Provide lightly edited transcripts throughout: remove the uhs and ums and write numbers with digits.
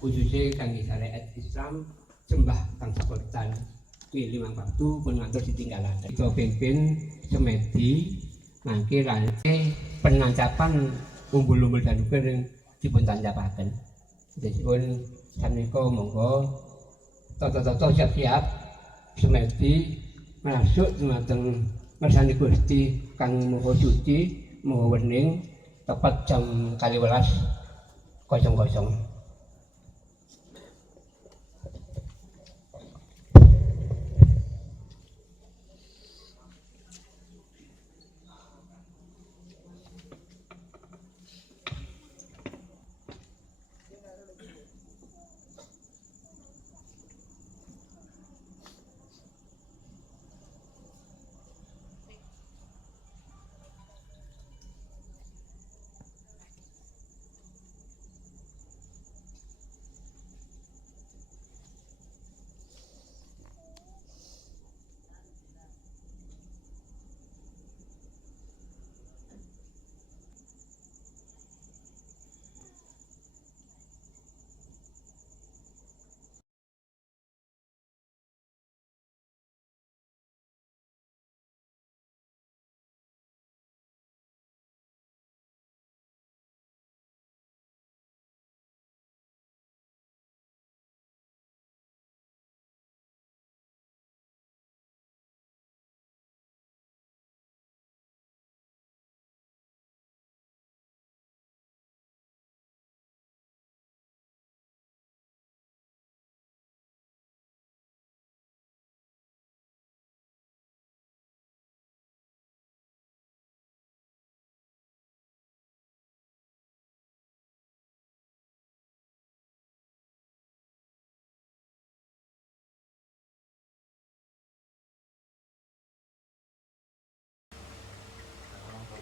khususnya kangge syariat Islam sembah kang sakotan limang waktu pun ngatur ditinggalan. Kita pimpin semedi mangke rantai penancapan umbul-umbul daluker yang dipun tancapaken. Jadi pun sanika monggo toto-toto siap-siap semedi masuk dumateng mersani Gusti kang maha suci maha wening tepat jam 12.00.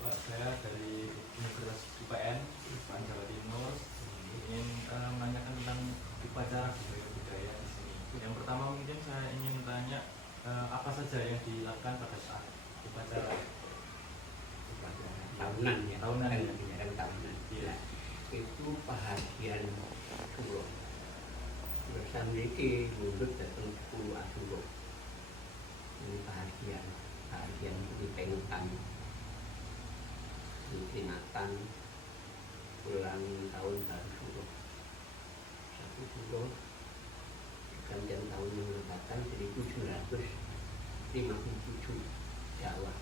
Saya dari Universitas UPN, Jawa Timur, ingin menanyakan tentang upacara budaya di sini. Yang pertama mungkin saya ingin tanya apa saja yang dilakukan pada saat upacara Tahunan ya. Tahunan ya. Tahunan. Iya. Itu bahagian kulo. Bersama ini mulut datang 10 Asyura. Ini bahagian ini pengetan. Peringatan ulang tahun baru Suro. 1 Suro pergantian tahun menempatkan 1957 Jawa.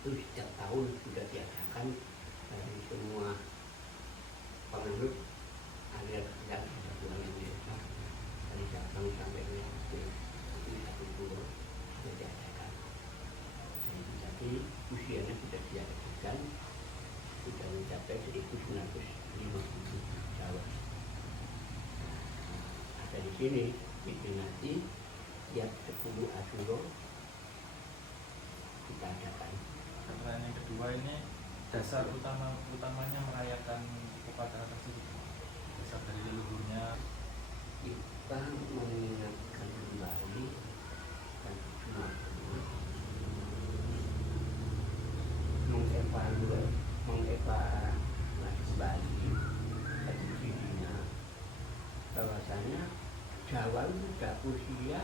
Itu setiap tahun sudah diadakan dari semua penganut alias yang ada bulan Indonesia dari Sabang sampai Merauke itu 1 Suro sudah diadakan. Jadi usianya sudah diadakan sudah mencapai 1950 Jawa. Ada di sini diperingati tiap 10 Asyura kita adakan. Pertanyaan yang kedua ini dasar utamanya merayakan upacara tersebut. Dasar dari leluhurnya Kita mengingatkan kembali dan cuma mengevaluasi kembali dirinya bahwasanya Jawa sudah usia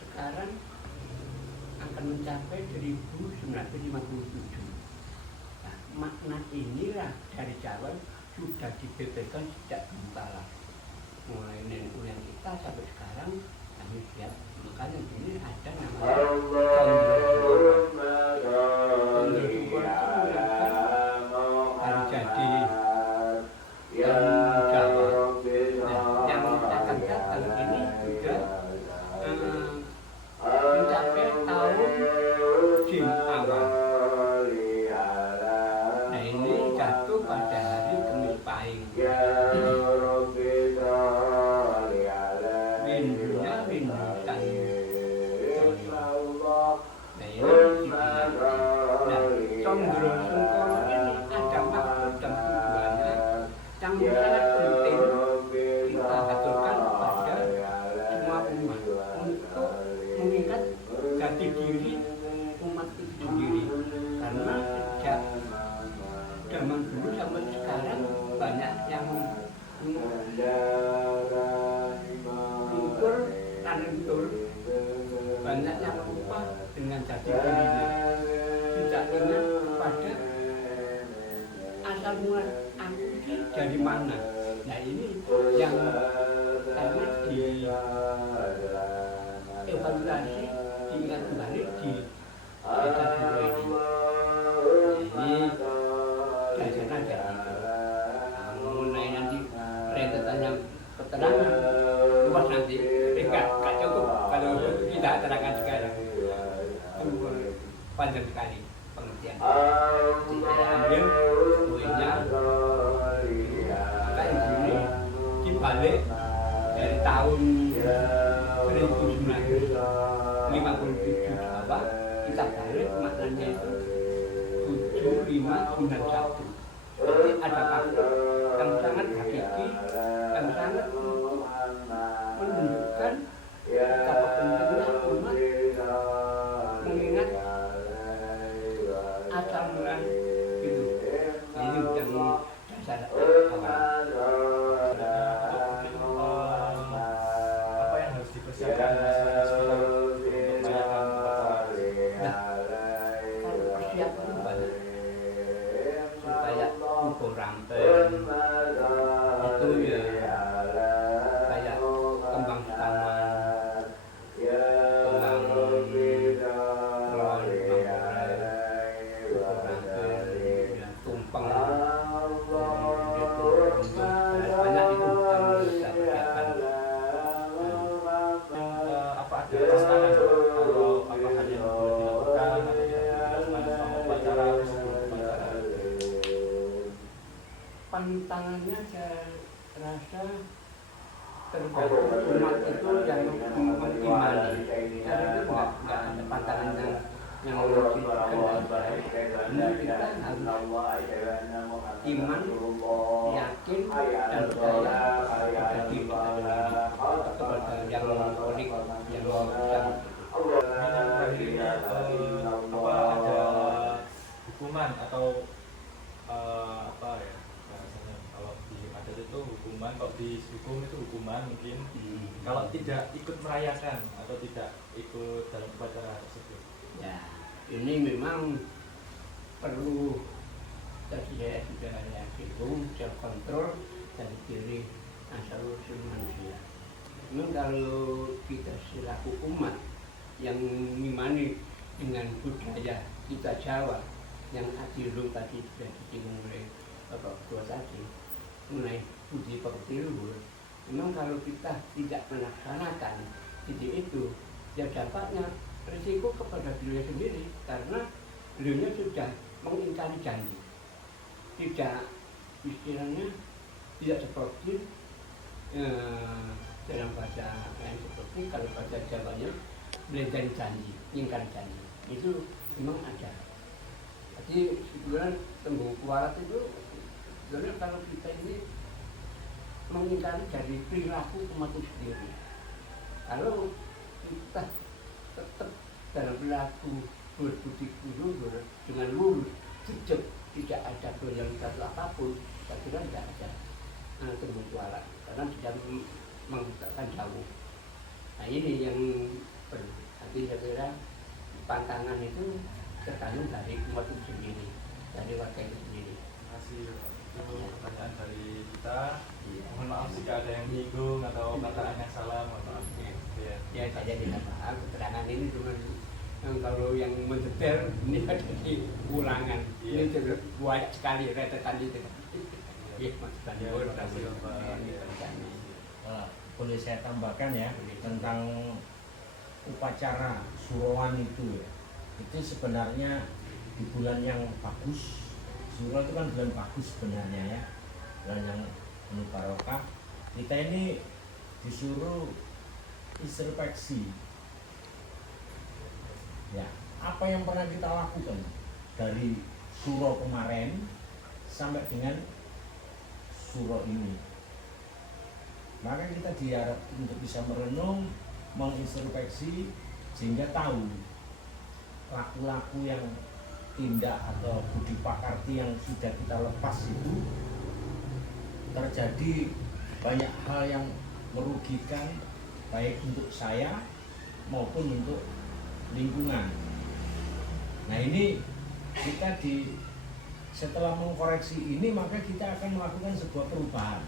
sekarang akan mencapai 1957. Nah, makna inilah dari Jawa sudah dibeberkan sejak dulu kala. Mulai nenek moyang kita sampai sekarang kami lihat makanya ini ada namanya zaman dulu sampai sekarang banyak yang aku ini dari mana? Nah ini yang sangat di evaluasi, diingat kembali di desa Suro ini. Ini dasarnya dari itu. Nah, mengenai nanti rentetannya keterangan luas nanti, enggak cukup kalau kita terangkan sekarang. Panjang sekali pengertian. Jadi saya ambil poinnya, maka ini dibalik dari tahun 1957 apa kita balik maknanya itu 7591. Jadi ada kata yang sangat hakiki, yang sangat untuk menunjukkan betapa pentingnya umat mengingat asal mula itu. Ini yang dasar awal. Apa yang harus dipersiapkan untuk merayakan upacara? Kalau persiapan itu banyak, supaya ukur rampel itu ya kayak kembang taman, kembang kron, kembang ukur rampel, tumpeng, banyak itu yang bisa persiapkan. Apa ada tantangan kalau apa hal yang boleh dilakukan atau tidak dilakukan selama upacara atau sebelum upacara? Pantangannya saya rasa tergantung umat itu yang mengimani. Karena itu nggak ada pantangan yang mengkendalikan. Ini kita harus iman, yakin, dan percaya pada diri kita sendiri, kepada yang mengkolik, yang memutuskan. Ini yang terakhir ini apa ada hukuman atau apa ya bahasanya, kalau di adat itu hukuman, kalau dihukum itu hukuman mungkin kalau tidak ikut merayakan atau tidak ikut dalam upacara tersebut. Ya, ini memang perlu tadi saya sudah hitung self control dari diri asal usul manusia. Memang kalau kita selaku umat yang mengimani dengan budaya kita Jawa yang adiluhur tadi sudah disinggung oleh Bapak Ketua tadi mengenai budi pekerti luhur, memang kalau kita tidak melaksanakan itu ya dampaknya risiko kepada beliau sendiri, karena beliaunya sudah mengingkari janji, tidak istilahnya tidak seperti dalam bahasa yang seperti kalau bahasa Jawanya melencari janji, ingkar janji itu memang ada. Jadi sebenarnya tembung kualat itu sebenarnya kalau kita ini mengingkari dari perilaku umat itu sendiri. Kalau kita tetap dalam perilaku berbudi luhur dengan lurus, jujur, tidak ada loyalitas apapun, saya kira tidak ada tembung kualat karena sudah menggunakan jauh. Nah ini yang perlu. Nanti saya kira pantangan itu tergantung dari umat itu sendiri, dari warga itu sendiri. Terima kasih. Itu pertanyaan dari kita. Mohon maaf jika ada yang menyinggung atau perkataan yang salah, mohon maaf. Ya saya tidak paham keterangan ini cuma kalau yang mendetail ini ada di ulangan. Ini banyak sekali rentetan itu. Iya, maksudnya. Terima kasih Bapak. Boleh saya tambahkan ya tentang upacara Suroan itu ya. Itu sebenarnya di bulan yang bagus. Suro itu kan bulan bagus sebenarnya ya, bulan yang penuh barokah. Kita ini disuruh introspeksi ya, apa yang pernah kita lakukan dari Suro kemarin sampai dengan Suro ini. Maka kita diharap untuk bisa merenung, mengintrospeksi sehingga tahu laku-laku yang tindak atau budi pakarti yang sudah kita lepas itu terjadi banyak hal yang merugikan baik untuk saya maupun untuk lingkungan. Nah ini kita setelah mengkoreksi ini maka kita akan melakukan sebuah perubahan.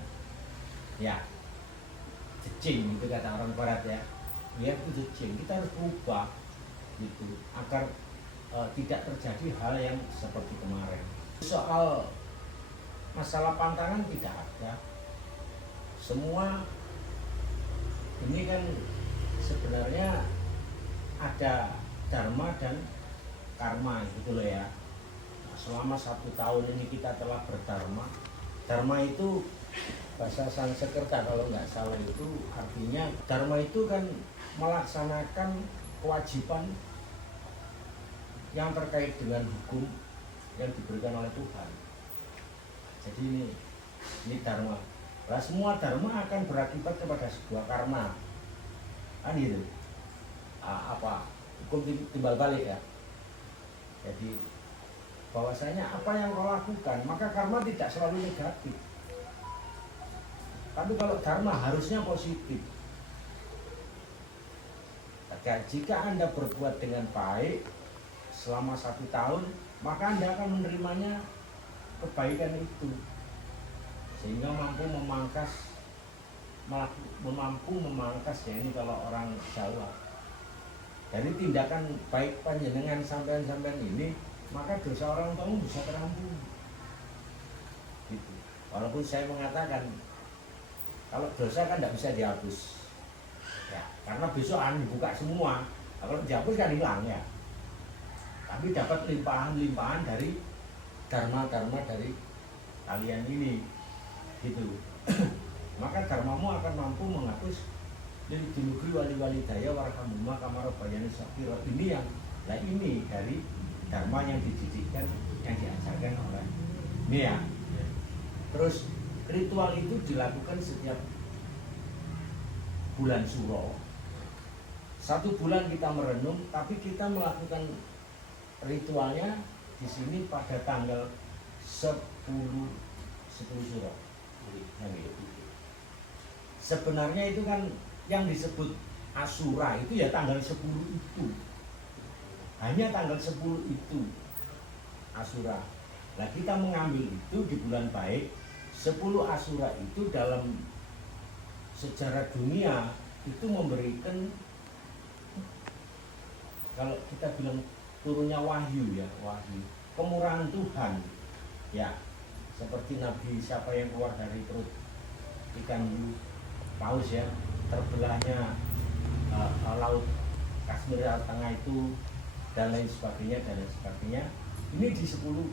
Ya, jejing itu kata orang barat ya. Ya itu jejing, kita harus berubah gitu agar tidak terjadi hal yang seperti kemarin. Soal masalah pantangan tidak ada. Semua ini kan sebenarnya ada dharma dan karma gitu loh ya. Nah, selama 1 tahun ini kita telah berdharma. Dharma itu bahasa Sanskerta kalau nggak salah itu artinya dharma itu kan melaksanakan kewajiban yang terkait dengan hukum yang diberikan oleh Tuhan. Jadi ini dharma. Nah, semua dharma akan berakibat kepada sebuah karma. Kan gitu. Hukum timbal balik ya. Jadi bahwasanya apa yang kau lakukan maka karma tidak selalu negatif. Tapi kalau dharma harusnya positif. Jika Anda berbuat dengan baik selama 1 tahun, maka Anda akan menerimanya kebaikan itu, sehingga mampu memangkas ya ini kalau orang Jawa dari tindakan baik panjenengan sampean ini, maka dosa orang tuamu bisa terampuni. Gitu. Walaupun saya mengatakan kalau dosa kan tidak bisa dihapus, ya karena besok akan dibuka semua. Kalau dihapus kan hilang ya. Tapi dapat limpahan-limpahan dari dharma-dharma dari kalian ini, gitu. Maka dharmamu akan mampu menghapus lil junubi wali daya warhamuma kamaro bayani sakiro. Ini dari dharma yang dididikkan, yang diajarkan oleh ini ya. Terus ritual itu dilakukan setiap bulan Suro. 1 bulan kita merenung, tapi kita melakukan ritualnya di sini pada tanggal 10 Suro. Sebenarnya itu kan yang disebut Asura itu ya tanggal 10 itu. Hanya tanggal 10 itu Asura. Nah kita mengambil itu di bulan baik. 10 Asura itu dalam sejarah dunia itu memberikan, kalau kita bilang turunnya wahyu ya, wahyu kemurahan Tuhan ya, seperti Nabi siapa yang keluar dari perut ikan paus ya, terbelahnya laut Kashmir Tengah itu dan lain sebagainya. Ini di 10.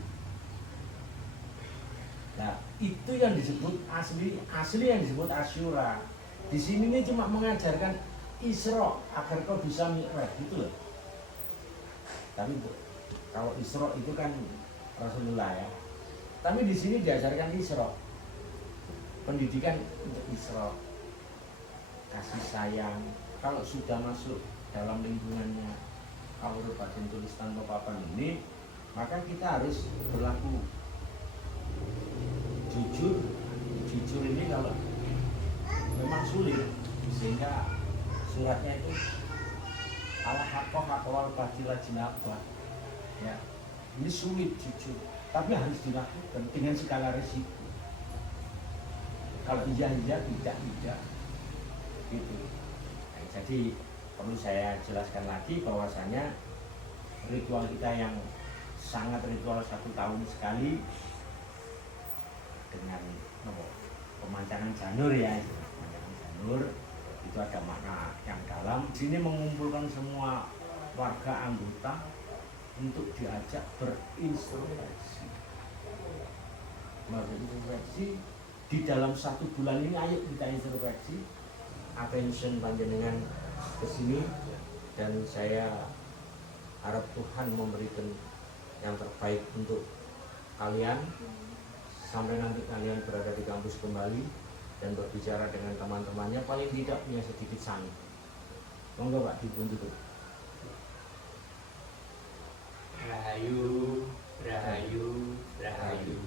Nah itu yang disebut asli yang disebut Asyura. Di sini ini cuma mengajarkan Isra agar kau bisa mi'raj gitu loh. Tapi kalau Isra itu kan Rasulullah ya. Tapi di sini diajarkan Isra. Pendidikan untuk Isra. Kasih sayang. Kalau sudah masuk dalam lingkungannya Kabupaten Tulis tanpa papan ini, maka kita harus berlaku jujur ini kalau memang sulit, sehingga suratnya itu ala haqqo haqqwal batila jinabah ya, ini sulit jujur tapi harus dilakukan dengan segala resiko. Kalau iya tidak gitu. Nah, jadi perlu saya jelaskan lagi bahwasanya ritual kita yang sangat ritual 1 tahun sekali dengan pemancangan janur ya, pemancangan janur itu ada makna yang dalam. Di sini mengumpulkan semua warga anggota untuk diajak berintrospeksi. Berintrospeksi di dalam 1 bulan ini, ayo kita introspeksi. Attention panjenengan ke sini dan saya harap Tuhan memberikan yang terbaik untuk kalian. Sampai nanti kalian berada di kampus kembali dan berbicara dengan teman-temannya, paling tidak punya sedikit sangi. Monggo Pak dipun tutup. Rahayu, rahayu, rahayu.